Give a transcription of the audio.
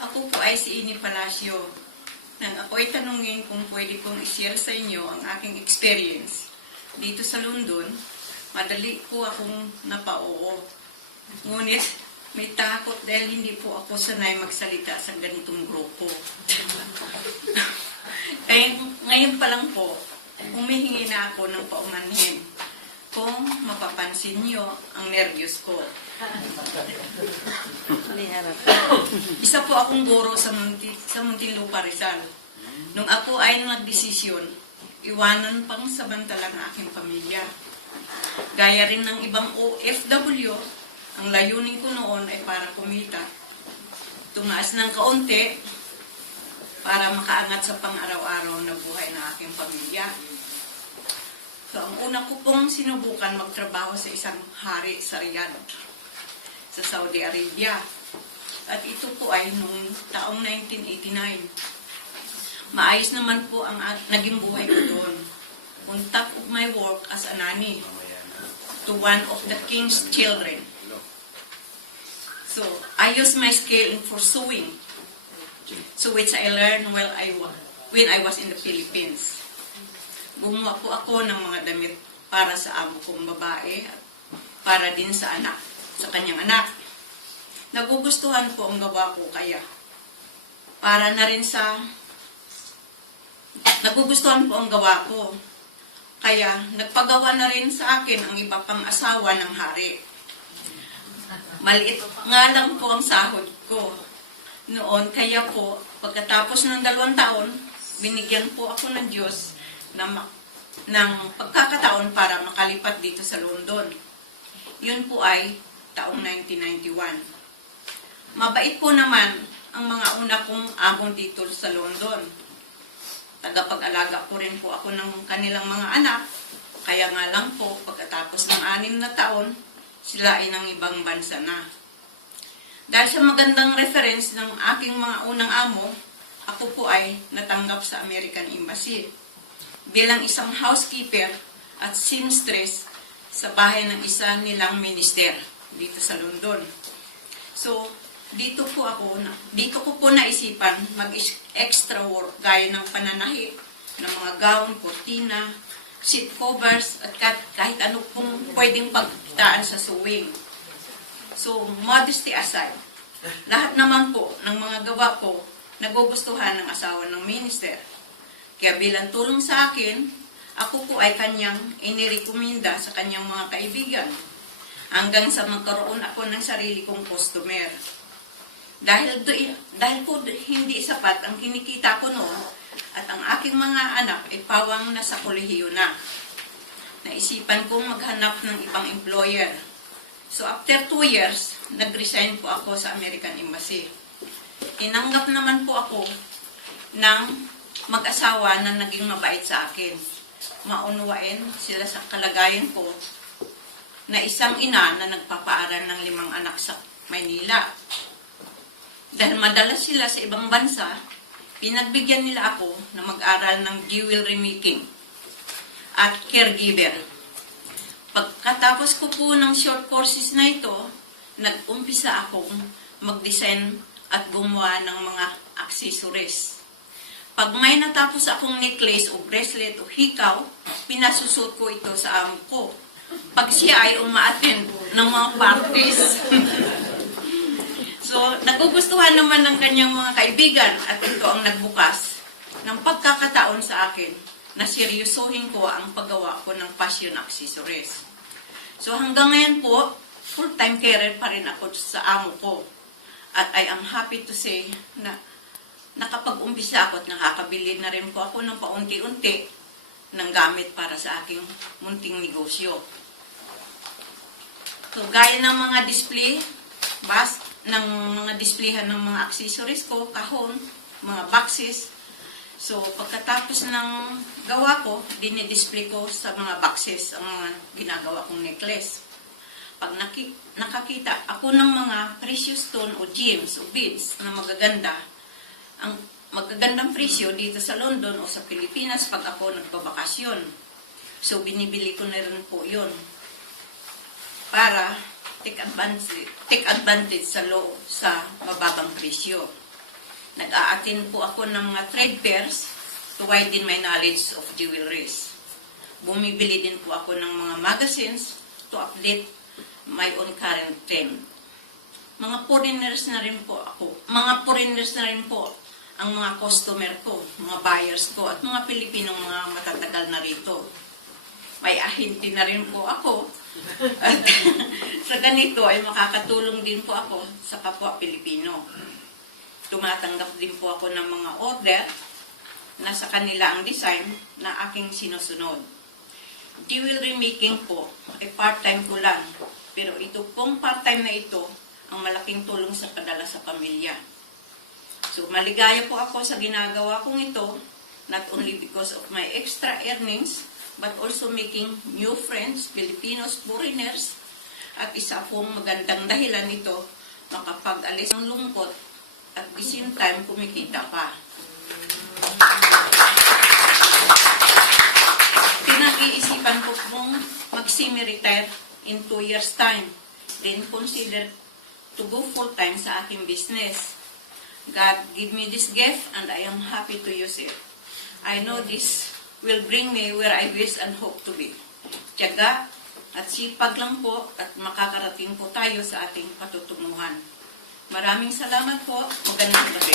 Ako po ay si Ini Palacio. Nang ako ay tanungin kung pwede kong i-share sa inyo ang aking experience dito sa London, madali po akong napao. Ngunit may takot dahil hindi po ako sanay magsalita sa ganitong grupo. Kaya ngayon pa lang po, humihingi na ako ng paumanhin kung mapapansin niyo ang nervyos ko. Isa po akong guro sa, Munti, sa Muntinlupa Rizal. Nung ako ay nagdesisyon, iwanan pang samantalang ang aking pamilya. Gaya rin ng ibang OFW, ang layunin ko noon ay para kumita. Tumaas ng kaunti para makaangat sa pang-araw-araw na buhay ng aking pamilya. So, ang una ko pong sinubukan magtrabaho sa isang hari sa Riyadh, sa Saudi Arabia. At ito po ay noong taong 1989. Maayos naman po ang naging buhay ko doon. On top of my work as a nanny to one of the king's children. So, I use my skill in pursuing, so which I learned while I when I was in the Philippines. Gumawa po ako ng mga damit para sa amo kong babae at para din sa anak, sa kanyang anak. Nagugustuhan po ang gawa ko kaya. Para na rin sa... Nagugustuhan po ang gawa ko. Kaya nagpagawa na rin sa akin ang iba pang asawa ng hari. Maliit nga lang po ang sahod ko. Noon, kaya po, pagkatapos ng dalawang taon, binigyan po ako ng Diyos ma- ng pagkakataon para makalipat dito sa London. Yun po ay taong 1991. Mabait po naman ang mga una kong amon dito sa London. Tagapag-alaga po rin po ako ng kanilang mga anak. Kaya nga lang po, pagkatapos ng anim na taon, sila ay ng ibang bansa na. Dahil sa magandang reference ng aking mga unang amo, ako po ay natanggap sa American Embassy bilang isang housekeeper at seamstress sa bahay ng isa nilang minister dito sa London. So, dito po ako, na, dito ko po naisipan mag-extra work gaya ng pananahi ng mga gown, kurtina, seat covers, at kahit, kahit ano pong pwedeng pagkitaan sa sewing. So, modesty aside, lahat naman po ng mga gawa ko nagugustuhan ng asawa ng minister. Kaya bilang tulong sa akin, ako po ay kanyang inirekomenda sa kanyang mga kaibigan hanggang sa magkaroon ako ng sarili kong customer. Dahil, do, dahil po hindi sapat ang kinikita ko noon at ang aking mga anak ay pawang nasa kolehiyo na. Naisipan kong maghanap ng ibang employer. So after two years, nag-resign po ako sa American Embassy. Tinanggap naman po ako ng mag-asawa na naging mabait sa akin. Maunuwain sila sa kalagayan ko na isang ina na nagpapaaral ng limang anak sa Maynila. Dahil madalas sila sa ibang bansa, pinagbigyan nila ako na mag-aral ng jewelry making at caregiver. Pagkatapos ko po ng short courses na ito, nag-umpisa akong mag-design at gumawa ng mga accessories. Pag may natapos akong necklace o bracelet o hikaw, pinasusot ko ito sa amo ko. Pag siya ay umaattend ng mga parties. so, nagugustuhan naman ng kanyang mga kaibigan at ito ang nagbukas ng pagkakataon sa akin na seryosohin ko ang paggawa ko ng fashion accessories. So hanggang ngayon po, full-time carer pa rin ako sa amo ko. At I am happy to say na nakapag-umpisa ako at nakakabili na rin po ako ng paunti-unti ng gamit para sa aking munting negosyo. So, gaya ng mga display, bas, ng mga displayhan ng mga accessories ko, kahon, mga boxes. So, pagkatapos ng gawa ko, dinidisplay ko sa mga boxes ang mga ginagawa kong necklace. Pag naki, nakakita ako ng mga precious stone o gems o beads na magaganda, ang magagandang presyo dito sa London o sa Pilipinas pag ako nagbabakasyon. So, binibili ko na rin po yun para take advantage, take advantage sa low, sa mababang presyo. Nag-a-attend po ako ng mga trade fairs to widen my knowledge of jewelries. Bumibili din po ako ng mga magazines to update my own current trend. Mga foreigners na rin po ako. Mga foreigners na rin po ang mga customer ko, mga buyers ko, at mga Pilipinong mga matatagal na rito. May ahinti na rin po ako. At sa ganito ay makakatulong din po ako sa kapwa Pilipino. Tumatanggap din po ako ng mga order na sa kanila ang design na aking sinusunod. Jewelry making po ay part-time ko lang. Pero ito pong part-time na ito ang malaking tulong sa padala sa pamilya. So maligaya po ako sa ginagawa kong ito, not only because of my extra earnings, but also making new friends, Filipinos, foreigners, at isa pong magandang dahilan ito, makapag-alis ng lungkot at the same time kumikita pa. Pinag-iisipan ko kung mag-semi-retire in two years' time. Then consider to go full-time sa aking business. God give me this gift and I am happy to use it. I know this will bring me where I wish and hope to be. Tiyaga at sipag lang po at makakarating po tayo sa ating patutunguhan. Maraming salamat po. Magandang gabi.